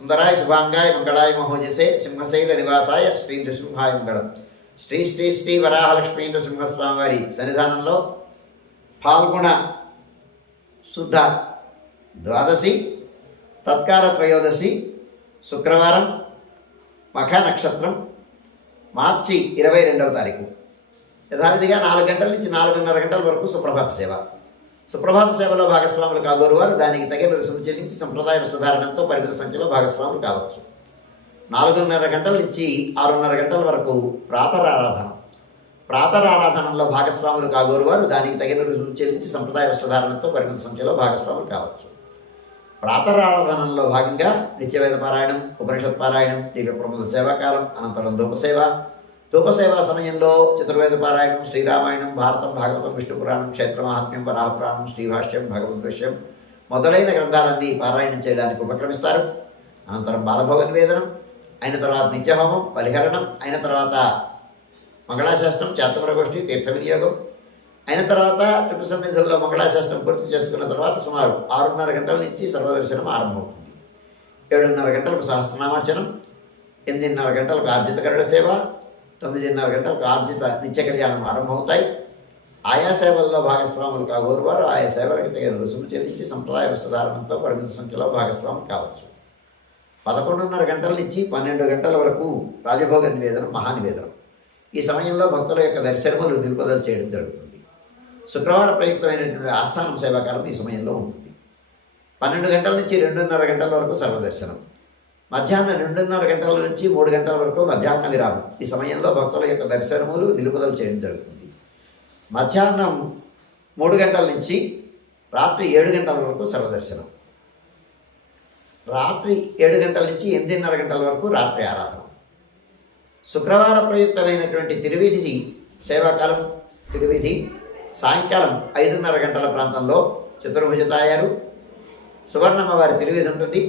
సుందరాయ శుభాంగాయ మంగళాయ మహోజసే సింహశైల నివాసాయ శ్రీ నృసింహాయ మంగళం. శ్రీ శ్రీ శ్రీ వరాహలక్ష్మీ నృసింహస్వామివారి సన్నిధానంలో ఫాల్గుణ శుద్ధ ద్వాదశి తత్కాల త్రయోదశి శుక్రవారం మఖ నక్షత్రం మార్చి ఇరవై రెండవ తారీఖు. యథావిధిగా నాలుగు గంటల నుంచి నాలుగున్నర గంటల వరకు సుప్రభాత సేవ. సుప్రభాత సేవలో భాగస్వాములు కాగోరు వారు దానికి తగిన రుసుము చెల్లించి సంప్రదాయ వస్త్రధారణంతో పరిమిత సంఖ్యలో భాగస్వాములు కావచ్చు. నాలుగున్నర గంటల నుంచి ఆరున్నర గంటల వరకు ప్రాతరారాధన. ప్రాతరారాధనలో భాగస్వాములు కాగోరు వారు దానికి తగిన రుసుము చెల్లించి సంప్రదాయ వస్త్రధారణంతో పరిమిత సంఖ్యలో భాగస్వాములు కావచ్చు. ప్రాతరారాధనలో భాగంగా నిత్యవేద పారాయణం ఉపనిషత్ పారాయణం దివ్య ప్రముఖ సేవాకాలం అనంతరం ధూపసేవ ధూపసేవ సమయంలో చతుర్వేద పారాయణం శ్రీరామాయణం భారతం భాగవతం విష్ణు పురాణం క్షేత్ర మహాత్మ్యం వరాహపురాణం శ్రీభాష్యం భగవద్విషయం మొదలైన గ్రంథాలన్నీ పారాయణం చేయడానికి ఉపక్రమిస్తారు. అనంతరం బాలభోగ నివేదనం అయిన తర్వాత నిత్యహోమం పరిహరణం అయిన తర్వాత మంగళాశాస్త్రం చేతమరగోష్ఠి తీర్థ వినియోగం అయిన తర్వాత చుట్టు సన్నిధుల్లో మంగళాశాస్త్రం పూర్తి చేసుకున్న తర్వాత సుమారు ఆరున్నర గంటల నుంచి సర్వదర్శనం ఆరంభమవుతుంది. ఏడున్నర గంటలకు సహస్రనామార్చనం ఎనిమిదిన్నర గంటలకు ఆర్జిత గరుడ సేవ తొమ్మిదిన్నర గంటలకు ఆర్జిత నిత్య కళ్యాణం ఆరంభమవుతాయి. ఆయా సేవల్లో భాగస్వాములు కాగోరు వారు ఆయా సేవలకు తగిన రుసుము చెల్లించి సంప్రదాయ వస్త్రధారణంతో పరిమిత సంఖ్యలో భాగస్వాములు కావచ్చు. పదకొండున్నర గంటల నుంచి పన్నెండు గంటల వరకు రాజభోగ నివేదన మహానివేదనం. ఈ సమయంలో భక్తుల యొక్క దర్శనములు నిలుపుదల చేయడం జరుగుతుంది. శుక్రవారం ప్రయుక్తమైనటువంటి ఆస్థానం సేవాకాలం ఈ సమయంలో ఉంటుంది. పన్నెండు గంటల నుంచి రెండున్నర గంటల వరకు సర్వదర్శనం. మధ్యాహ్నం రెండున్నర గంటల నుంచి మూడు గంటల వరకు మధ్యాహ్న విరామం. ఈ సమయంలో భక్తుల యొక్క దర్శనములు నిలుపుదల చేయడం జరుగుతుంది. మధ్యాహ్నం మూడు గంటల నుంచి రాత్రి ఏడు గంటల వరకు సర్వదర్శనం. రాత్రి ఏడు గంటల నుంచి ఎనిమిదిన్నర గంటల వరకు రాత్రి ఆరాధన. శుక్రవార ప్రయుక్తమైనటువంటి తిరువిధి సేవాకాలం తిరువిధి సాయంకాలం ఐదున్నర గంటల ప్రాంతంలో చతుర్భుజ తాయారు సువర్ణమ్మ వారి తిరువిధి ఉంటుంది.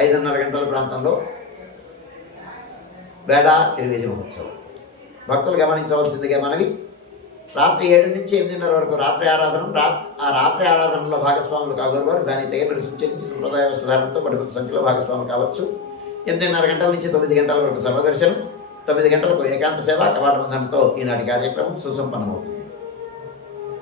ఐదున్నర గంటల ప్రాంతంలో వేడ తిరువిధి మహోత్సవం. భక్తులు గమనించవలసిందిగా మనవి. రాత్రి ఏడు నుంచి ఎనిమిదిన్నర వరకు రాత్రి ఆరాధన రా ఆ రాత్రి ఆరాధనలో భాగస్వాములు కాగోరు వారు. దాని తగిన రుచి చెల్లించి సంప్రదాయ వస్త్రధారణతో పరిమిత సంఖ్యలో భాగస్వాములు కావచ్చు. ఎనిమిదిన్నర గంటల నుంచి తొమ్మిది గంటల వరకు సర్వదర్శనం తొమ్మిది గంటలకు ఏకాంత సేవ కవాట బంధనంతో ఈనాటి కార్యక్రమం సుసంపన్నమవుతుంది.